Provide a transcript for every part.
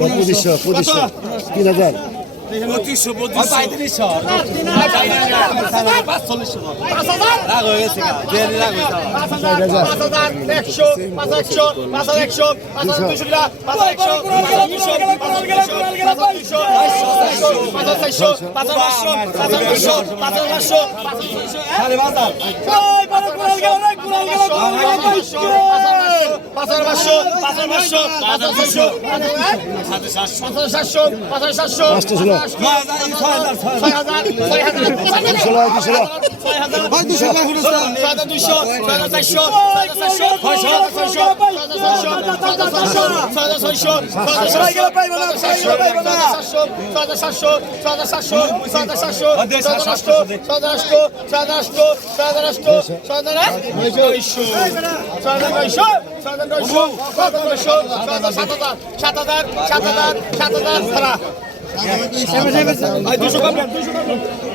পঁচিশশো পঁচিশশো তিন হাজার পঁচিশশো পঁচিশশো সাড়ে পাঁচ পাঁচশো ষোলো ছয় হাজার ছয় হাজার ছয় হাজার সাত হাজার সাত হাজার সাত হাজার সাত হাজার দুশো কম দুশো কম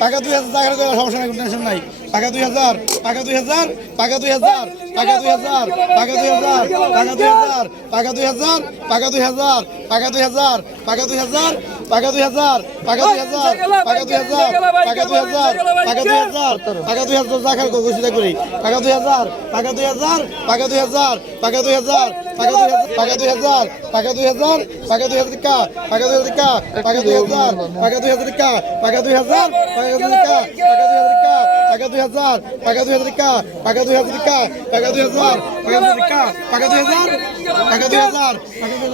টাকা দুই হাজার টাকা সমস্যা নাই টেনশন নাই টাকা দুই হাজার টাকা দুই হাজার টাকা দুই হাজার টাকা দুই হাজার টাকা দুই হাজার টাকা দুই হাজার টাকা দুই হাজার টাকা দুই হাজার টাকা দুই হাজার টাকা দুই হাজার টাকা দুই হাজার টাকা দুই হাজার টাকা দুই হাজার টাকা দুই হাজার টাকা দুই হাজার টাকা দুই হাজার টাকা ঘোষণা করি টাকা দুই হাজার টাকা দুই হাজার টাকা দুই হাজার টাকা দুই হাজার টাকা দুই হাজার টাকা দুই হাজার টাকা দুই হাজার টাকা দুই হাজার টাকা দুই হাজার টাকা দুই হাজার টাকা দুই হাজার টাকা দুই হাজার টাকা দুই হাজার টাকা দুই হাজার টাকা দুই হাজার টাকা টাকা দুই হাজার টাকা টাকা দুই হাজার টাকা দুই হাজার টাকা দুই হাজার টাকা দুই হাজার টাকা দুই হাজার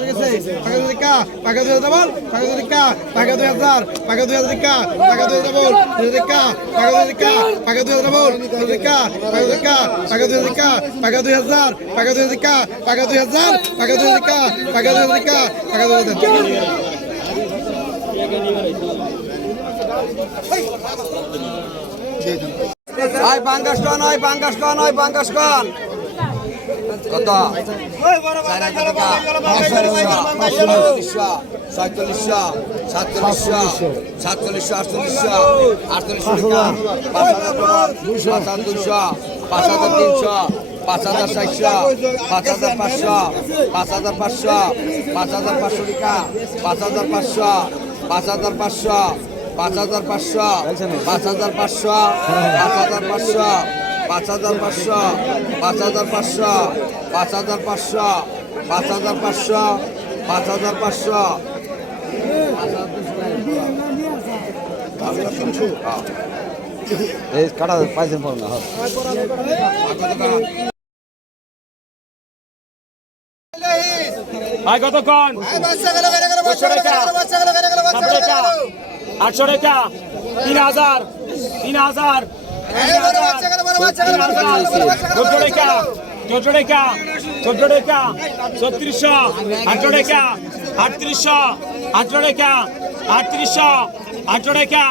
গেছে টাকা দুই হাজার টাকা টাকা দুই হাজার ডাবল টাকা দুই হাজার টাকা টাকা দুই হাজার টাকা দুই হাজার টাকা টাকা দুই হাজার ডাবল দুই হাজার টাকা টাকা দুই হাজার টাকা টাকা দুই হাজার ডাবল দুই হাজার টাকা টাকা দুই হাজার টাকা টাকা দুই হাজার টাকা টাকা দুই হাজার টাকা দুই হাজার টাকা টাকা দুই হাজার টাকা দুই হাজার টাকা টাকা দুই হাজার টাকা টাকা দুই হাজার টাকা আয় পাঙ্গাস কন আয় পাঙ্গাস কন আয় পাঙ্গাস কন কত ছয়চল্লিশশো সাতচল্লিশশো সাতচল্লিশশো আটচল্লিশশো আটচল্লিশশো পাঁচ হাজার হাজার দুশো পাঁচ হাজার তিনশো পাঁচ হাজার চারশো পাঁচ হাজার পাঁচশো পাঁচ হাজার পাঁচশো পাঁচ হাজার পাঁচশো টাকা পাঁচ হাজার পাঁচশো পাঁচ হাজার পাঁচশো পাঁচ হাজার পাঁচশো পাঁচ হাজার পাঁচশো পাঁচ হাজার পাঁচশো পাঁচ হাজার পাঁচশো পাঁচ হাজার পাঁচশো পাঁচ হাজার পাঁচশো পাঁচ হাজার পাঁচশো পাঁচ হাজার পাঁচশো। কাটা পাইছেন পর না ভাই কতক্ষণ? আটশো টাকা তিন হাজার তিন হাজার চোদ্দ টাকা চোদ্দ টাকা চোদ্দ টাকা ছত্রিশশো আটশো টাকা আটত্রিশশো আটশো টাকা আটত্রিশশো আটশো টাকা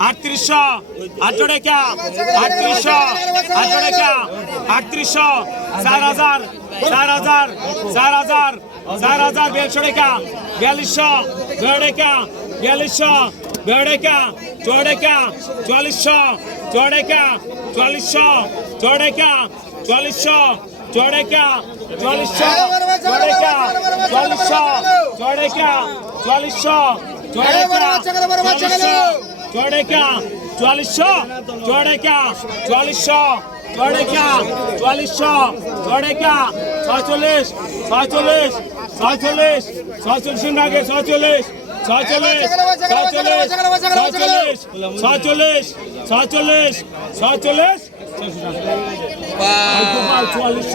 আটত্রিশশো আটশো টাকা আটত্রিশশো আটশো টাকা আটত্রিশশো চার হাজার চার হাজার চার হাজার চার হাজার বিয়াল্লিশশো টাকা বিয়াল্লিশশো দেড় টাকা বিয়াল্লিশশো দেড় টাকা চৌড় টাকা চুয়াল্লিশশো চৌড় টাকা চুয়াল্লিশশো চৌড় টাকা চুয়াল্লিশশো চৌড় টাকা চুয়াল্লিশশো চৌড় টাকা চুয়াল্লিশশো চৌড় টাকা চুয়াল্লিশশো চৌড় টাকা চৌড়েকা চুয়াল্লিশশো চৌড়েকা চুয়াল্লিশশো চৌড়েকা ছয়চল্লিশ ছয়চল্লিশ ছয়চল্লিশ ছয়চল্লিশ আগে ছয়চল্লিশ সাতচল্লিশ সাতচল্লিশ সাতচল্লিশ সাতচল্লিশ সাতচল্লিশ সাতচল্লিশ। চুয়াল্লিশ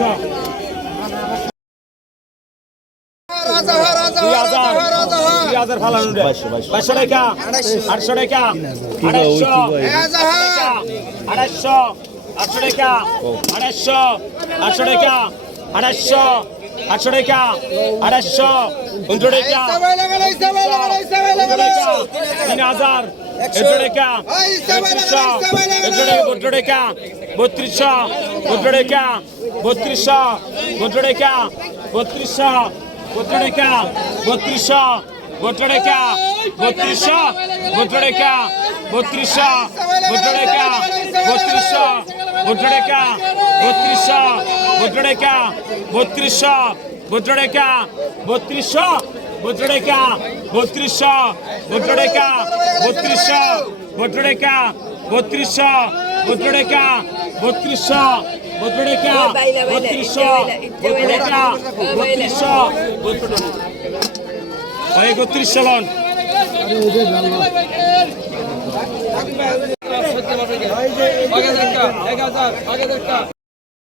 হাজার ফালানো বাইশশো টাকা আটশো টাকা আড়াইশো আড়াইশো আটশো টাকা আড়াইশো আটশো টাকা আড়াইশো আটশো টাকা আড়াইশো পনেরো টাকা তিন হাজার একশো। টাকা একত্রিশশো একশো টাকা বত্রিশশো বত্রিশশো টাকা বত্রিশশো বত্রিশশো বত্রিশ টাকা বত্রিশশো বত্রিশ টাকা বত্রিশশো বত্ররেখা বত্রিশশো বত্ররেখা বত্রিশশো বত্ররেখা বত্রিশশো বত্ররেখা বত্রিশশো বত্ররেখা বত্রিশশো বত্ররেখা বত্রিশশো বত্ররেখা বত্রিশশো বত্ররেখা বত্রিশশো বত্ররেখা বত্রিশশো বত্ররেখা বত্রিশশো বত্ররেখা বত্রিশশো বত্ররেখা বত্রিশশো একত্রিশশো লন দেখা